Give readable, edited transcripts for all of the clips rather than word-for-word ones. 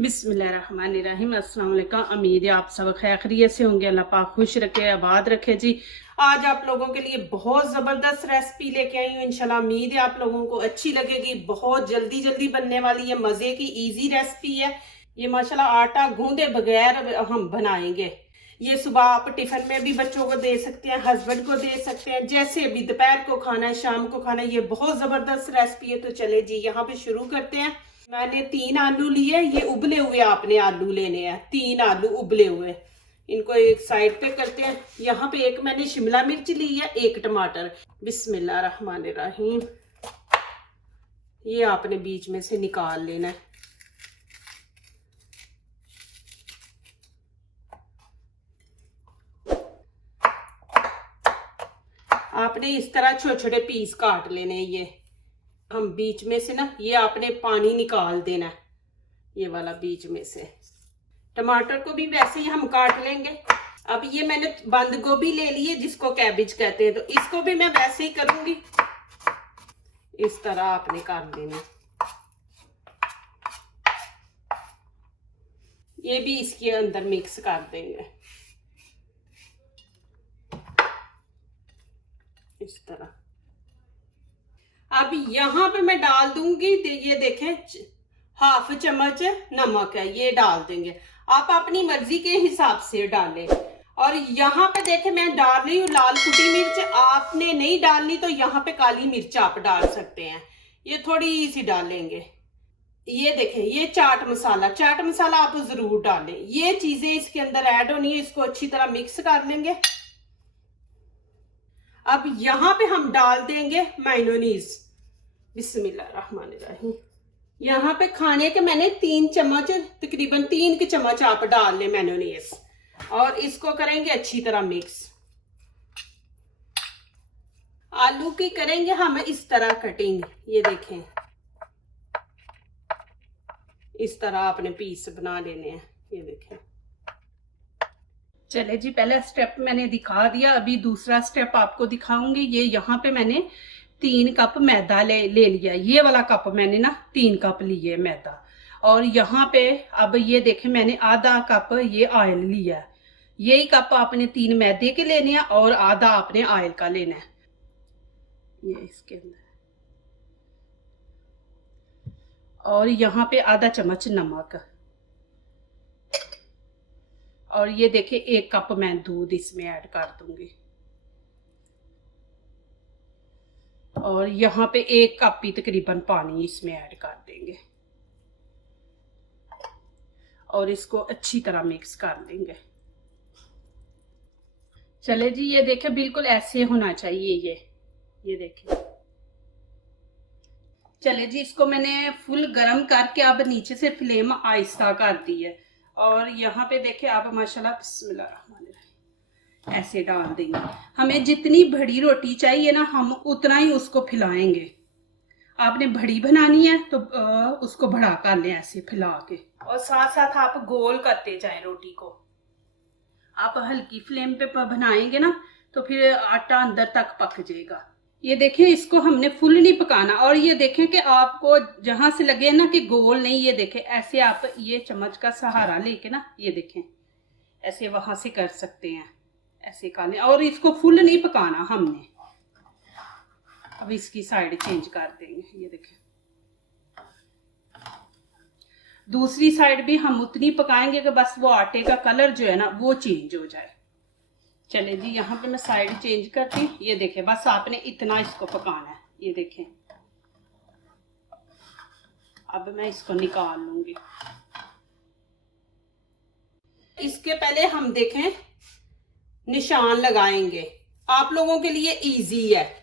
बिस्मिल्लाहिर्रहमानिर्रहीम। अस्सलाम वालेकुम। उम्मीद है आप सब खैरियत से होंगे। अल्लाह पाक खुश रखे, आबाद रखे जी। आज आप लोगों के लिए बहुत ज़बरदस्त रेसिपी लेके आई हूँ। इंशाल्लाह उम्मीद है आप लोगों को अच्छी लगेगी। बहुत जल्दी जल्दी बनने वाली है, मज़े की इजी रेसिपी है ये। माशाल्लाह आटा गूंदे बगैर हम बनाएंगे। ये सुबह आप टिफिन में भी बच्चों को दे सकते हैं, हस्बैंड को दे सकते हैं, जैसे भी दोपहर को खाना है, शाम को खाना है। ये बहुत ज़बरदस्त रेसिपी है। तो चले जी यहाँ पे शुरू करते हैं। मैंने 3 आलू लिए, ये उबले हुए आपने आलू लेने हैं, 3 आलू उबले हुए। इनको एक साइड पे करते हैं। यहाँ पे एक मैंने शिमला मिर्च ली है, एक टमाटर। बिस्मिल्लाहिर्रहमानिर्रहीम। ये आपने बीच में से निकाल लेना है। आपने इस तरह छोटे छोटे पीस काट लेने हैं। ये हम बीच में से ना, ये आपने पानी निकाल देना है, ये वाला बीच में से। टमाटर को भी वैसे ही हम काट लेंगे। अब ये मैंने बंद गोभी ले ली है, जिसको कैबिज कहते हैं, तो इसको भी मैं वैसे ही करूंगी। इस तरह आपने कर देना। ये भी इसके अंदर मिक्स कर देंगे इस तरह। अब यहाँ पे मैं डाल दूंगी, ये देखें, हाफ चम्मच नमक है, ये डाल देंगे। आप अपनी मर्जी के हिसाब से डालें। और यहाँ पे देखें मैं डाल रही हूँ लाल कुटी मिर्च। आपने नहीं डालनी तो यहाँ पे काली मिर्च आप डाल सकते हैं, ये थोड़ी सी डालेंगे। ये देखें, ये चाट मसाला आप जरूर डालें। ये चीजें इसके अंदर ऐड होनी है। इसको अच्छी तरह मिक्स कर लेंगे। अब यहाँ पे हम डाल देंगे मेयोनीज। बिस्मिल्लाहिर्रहमानिर्रहीम। यहाँ पे खाने के मैंने 3 चम्मच, तकरीबन 3 के चम्मच आप डाल लें मेयोनीज। और इसको करेंगे अच्छी तरह मिक्स। आलू की करेंगे हम इस तरह कटिंग। ये देखें, इस तरह आपने पीस बना लेने हैं। ये देखें। चले जी, पहला स्टेप मैंने दिखा दिया। अभी दूसरा स्टेप आपको दिखाऊंगी। ये यहाँ पे मैंने 3 कप मैदा ले लिया। ये वाला कप मैंने ना 3 कप लिए मैदा। और यहाँ पे अब ये देखें, मैंने आधा कप ये ऑयल लिया। यही कप आपने 3 मैदे के लेने हैं और आधा आपने ऑयल का लेना है। ये इसके अंदर। और यहाँ पे आधा चम्मच नमक। और ये देखिए 1 कप मैं दूध इसमें ऐड कर दूंगी। और यहाँ पे 1 कप ही तकरीबन पानी इसमें ऐड कर देंगे। और इसको अच्छी तरह मिक्स कर लेंगे। चले जी, ये देखें बिल्कुल ऐसे होना चाहिए। ये देखें। चले जी, इसको मैंने फुल गरम करके अब नीचे से फ्लेम आहिस्ता कर दी है। और यहाँ पे देखें आप, माशाल्लाह, बिस्मिल्लाहिर्रहमानिर्रहीम, ऐसे डाल देंगे। हमें जितनी बड़ी रोटी चाहिए ना, हम उतना ही उसको फैलाएंगे। आपने बड़ी बनानी है तो उसको बड़ा कर लें ऐसे फैला के। और साथ साथ आप गोल करते जाएं रोटी को। आप हल्की फ्लेम पे बनाएंगे ना तो फिर आटा अंदर तक पक जाएगा। ये देखें, इसको हमने फुल नहीं पकाना। और ये देखें कि आपको जहां से लगे ना कि गोल नहीं, ये देखें ऐसे आप ये चम्मच का सहारा लेके ना, ये देखें ऐसे वहां से कर सकते हैं, ऐसे कर लें। और इसको फुल नहीं पकाना हमने। अब इसकी साइड चेंज कर देंगे। ये देखें, दूसरी साइड भी हम उतनी पकाएंगे कि बस वो आटे का कलर जो है ना वो चेंज हो जाए। चले जी, यहाँ पे मैं साइड चेंज करती हूँ। ये देखें, बस आपने इतना इसको पकाना है। ये देखें, अब मैं इसको निकाल लूंगी। इसके पहले हम देखें निशान लगाएंगे। आप लोगों के लिए इजी है।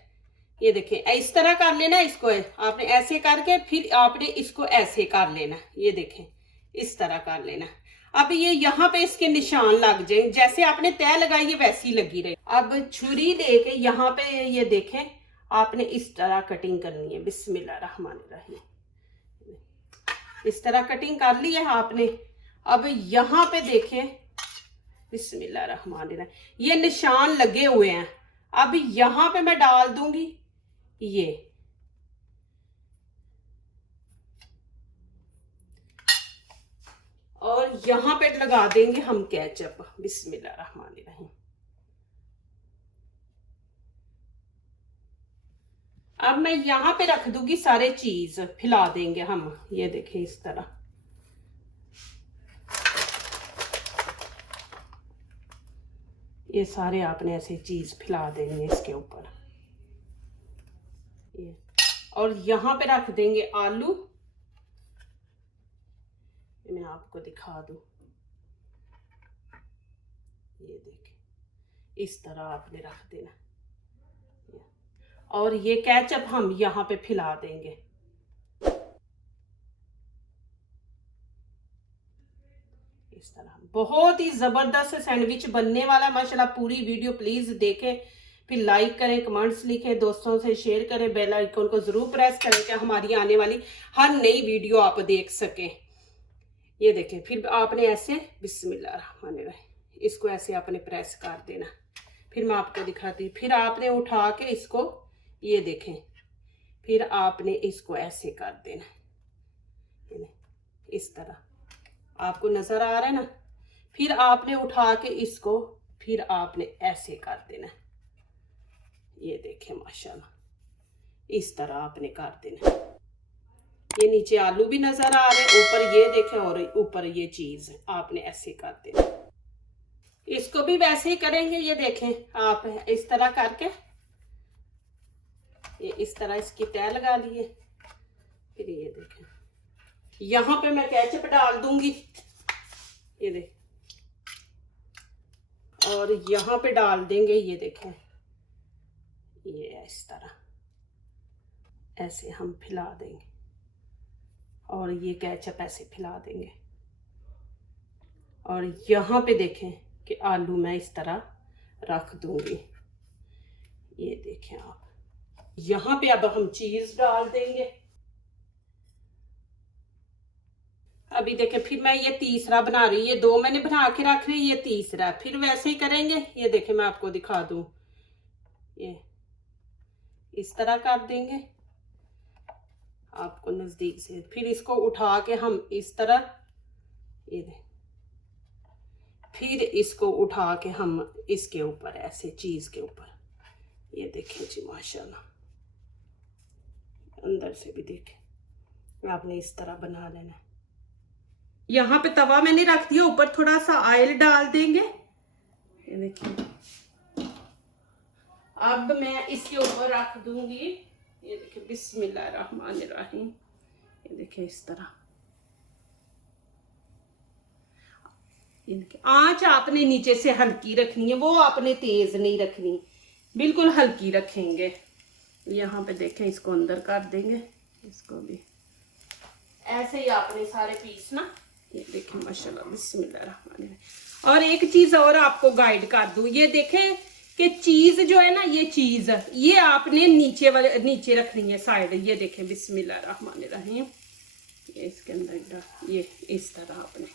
ये देखें, इस तरह कर लेना। इसको आपने ऐसे करके फिर आपने इसको ऐसे कर लेना। ये देखें, इस तरह कर लेना। अब ये यहाँ पे इसके निशान लग जाए, जैसे आपने तय लगाई है वैसी लगी रहे। अब छुरी लेके यहाँ पे ये देखें, आपने इस तरह कटिंग करनी है। बिस्मिल्लाहिर्रहमानिर्रहीम। इस तरह कटिंग कर ली है आपने। अब यहाँ पे देखें, बिस्मिल्लाहिर्रहमानिर्रहीम, ये निशान लगे हुए हैं। अब यहाँ पे मैं डाल दूंगी ये। और यहाँ पे लगा देंगे हम केचप। बिस्मिल्लाहिर्रहमानिर्रहीम। अब मैं यहाँ पे रख दूंगी सारे चीज, फैला देंगे हम। ये देखें इस तरह। ये सारे आपने ऐसे चीज फैला देंगे इसके ऊपर। ये और यहाँ पे रख देंगे आलू। मैं आपको दिखा दूं, ये देखें इस तरह आपने रख देना। और ये केचप हम यहाँ पे फैला देंगे। इस तरह बहुत ही जबरदस्त सैंडविच बनने वाला। माशाल्लाह पूरी वीडियो प्लीज देखें, फिर लाइक करें, कमेंट्स लिखें, दोस्तों से शेयर करें, बेल आइकन को जरूर प्रेस करें कि हमारी आने वाली हर नई वीडियो आप देख सकें। ये देखें, फिर आपने ऐसे बिस्मिल्लाहिर्रहमानिर्रहीम इसको ऐसे आपने प्रेस कर देना। फिर मैं आपको दिखाती हूँ। फिर आपने उठा के इसको, ये देखें, फिर आपने इसको ऐसे कर देना इस तरह। आपको नजर आ रहा है ना। फिर आपने उठा के इसको फिर आपने ऐसे कर देना। ये देखें माशाल्लाह इस तरह आपने कर देना। ये नीचे आलू भी नजर आ रहे हैं, ऊपर ये देखें, और ऊपर ये चीज आपने ऐसे कर देना। इसको भी वैसे ही करेंगे। ये देखें आप इस तरह करके, ये इस तरह इसकी तह लगा लिए। फिर ये देखें यहाँ पे मैं केचप डाल दूंगी, ये देख, और यहाँ पे डाल देंगे। ये देखें ये इस तरह ऐसे हम फैला देंगे, और ये केचप ऐसे फैला देंगे। और यहाँ पे देखें कि आलू मैं इस तरह रख दूंगी। ये देखें आप, यहाँ पे अब हम चीज डाल देंगे। अभी देखें फिर मैं ये तीसरा बना रही, ये दो मैंने बना के रख रही, ये तीसरा। फिर वैसे ही करेंगे। ये देखें मैं आपको दिखा दूं, ये इस तरह कर देंगे आपको नजदीक से। फिर इसको उठा के हम इस तरह, ये देख, फिर इसको उठा के हम इसके ऊपर ऐसे चीज के ऊपर, ये देखें जी माशाल्लाह अंदर से भी देखें। आपने इस तरह बना लेना। यहाँ पे तवा मैंने रख दिया, ऊपर थोड़ा सा ऑयल डाल देंगे। ये देखिए अब मैं इसके ऊपर रख दूंगी, ये देखिए बिस्मिल्लाहिर्रहमानिर्रहीम। ये देखिए इस तरह। ये देखिए आंच आपने नीचे से हल्की रखनी है, वो आपने तेज नहीं रखनी, बिल्कुल हल्की रखेंगे। यहाँ पे देखें इसको अंदर कर देंगे, इसको भी ऐसे ही आपने सारे पीस ना। ये देखें माशाल्लाह बिस्मिल्लाहिर्रहमानिर्रहीम। और एक चीज और आपको गाइड कर दूं, ये देखें कि चीज जो है ना, ये चीज ये आपने नीचे वाले नीचे रखनी है साइड। ये देखें बिस्मिल्लाहिर्रहमानिर्रहीम, ये इसके अंदर ये इस तरह आपने,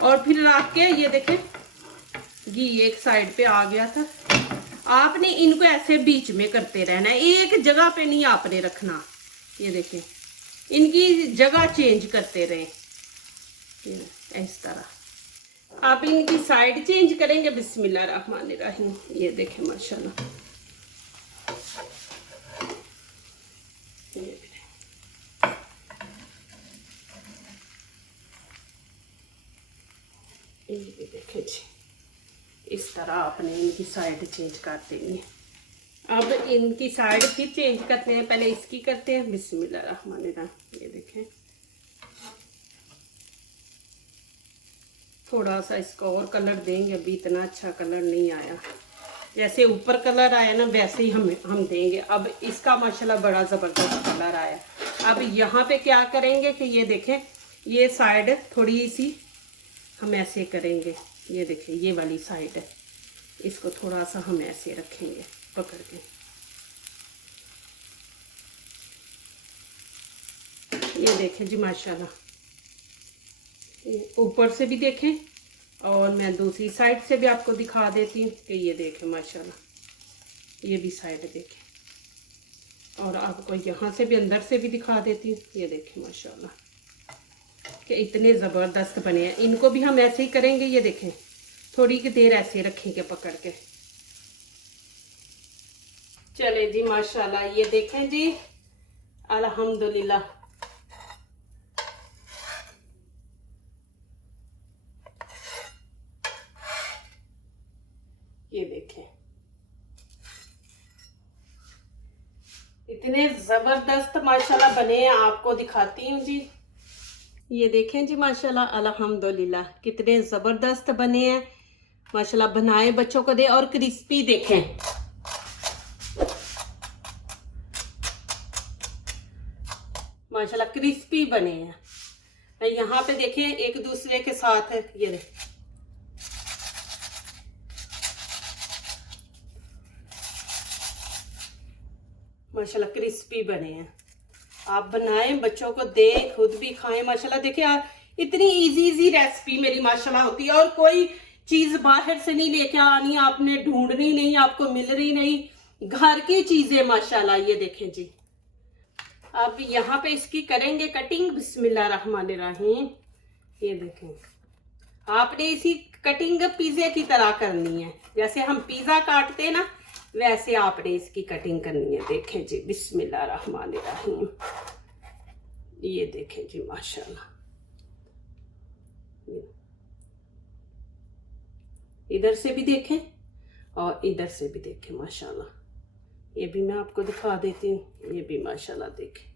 और फिर रख के ये देखें घी एक साइड पे आ गया था। आपने इनको ऐसे बीच में करते रहना है, एक जगह पे नहीं आपने रखना। ये देखें इनकी जगह चेंज करते रहे इस तरह। आप इनकी साइड चेंज करेंगे बिस्मिल्लाहिर्रहमानिर्रहीम। ये देखें माशाल्लाह ये देखें जी, इस तरह आपने इनकी साइड चेंज कर देनी है। अब इनकी साइड फिर चेंज करते हैं, पहले इसकी करते हैं बिस्मिल्लाहिर्रहमानिर्रहीम। ये देखें थोड़ा सा इसको और कलर देंगे, अभी इतना अच्छा कलर नहीं आया, जैसे ऊपर कलर आया ना वैसे ही हम देंगे। अब इसका माशाल्लाह बड़ा ज़बरदस्त कलर आया। अब यहाँ पे क्या करेंगे कि ये देखें ये साइड थोड़ी सी हम ऐसे करेंगे। ये देखें ये वाली साइड है, इसको थोड़ा सा हम ऐसे रखेंगे पकड़ के। ये देखें जी माशाल्लाह, ऊपर से भी देखें, और मैं दूसरी साइड से भी आपको दिखा देती हूँ कि ये देखें माशाल्लाह ये भी साइड देखें, और आपको यहाँ से भी अंदर से भी दिखा देती हूँ। ये देखें माशाल्लाह कि इतने ज़बरदस्त बने हैं। इनको भी हम ऐसे ही करेंगे, ये देखें, थोड़ी की देर ऐसे रखेंगे पकड़ के। चले जी माशाल्लाह, ये देखें जी, अल्हम्दुलिल्लाह। ये देखें, इतने जबरदस्त माशाल्लाह बने हैं, आपको दिखाती हूँ जी। ये देखें जी माशाल्लाह, अल्हम्दुलिल्लाह, कितने जबरदस्त बने हैं माशाल्लाह। बनाए बच्चों को दे, और क्रिस्पी देखें, माशाल्लाह क्रिस्पी बने हैं। यहाँ पे देखें एक दूसरे के साथ है, ये देखें माशाल्लाह क्रिस्पी बने हैं। आप बनाएं, बच्चों को दें, खुद भी खाएं माशाल्लाह। देखिए इतनी इजी रेसिपी मेरी माशाल्लाह होती है, और कोई चीज बाहर से नहीं लेके आनी, आपने ढूंढनी नहीं, आपको मिल रही नहीं, घर की चीजें माशाल्लाह। ये देखें जी, अब यहाँ पे इसकी करेंगे कटिंग, बिस्मिल्लाहिर्रहमानिर्रहीम। ये देखें, आपने इसी कटिंग पिज्जे की तरह करनी है, जैसे हम पिज्जा काटते हैं ना, वैसे आपने इसकी कटिंग करनी है। देखें जी, बिस्मिल्लाहिर्रहमानिर्रहीम। ये देखें जी माशाल्लाह, इधर से भी देखें और इधर से भी देखें माशाल्लाह। ये भी मैं आपको दिखा देती हूँ, ये भी माशाल्लाह देखें,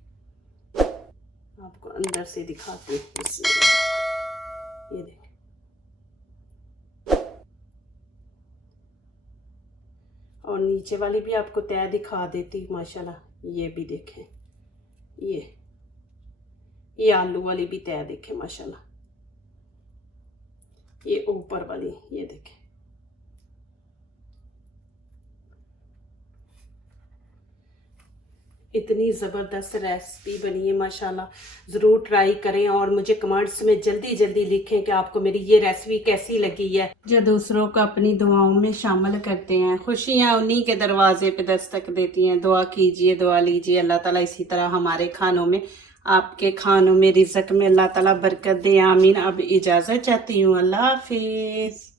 आपको अंदर से दिखाती हूँ। बिस्मिल्लाह, ये देखें, और नीचे वाली भी आपको तय दिखा देती माशाल्लाह। ये भी देखें, ये आलू वाली भी तय देखें माशाल्लाह। ये ऊपर वाली, ये देखें, इतनी ज़बरदस्त रेसिपी बनी है माशाल्लाह। ज़रूर ट्राई करें और मुझे कमेंट्स में जल्दी जल्दी लिखें कि आपको मेरी ये रेसिपी कैसी लगी है। जो दूसरों को अपनी दुआओं में शामिल करते हैं, खुशियाँ उन्हीं के दरवाजे पे दस्तक देती हैं। दुआ कीजिए, दुआ लीजिए, अल्लाह ताला इसी तरह हमारे खानों में, आपके खानों में, रिज़्क़ में अल्लाह ताला बरकत दे, आमीन। अब इजाज़त चाहती हूँ, अल्लाह हाफिज़।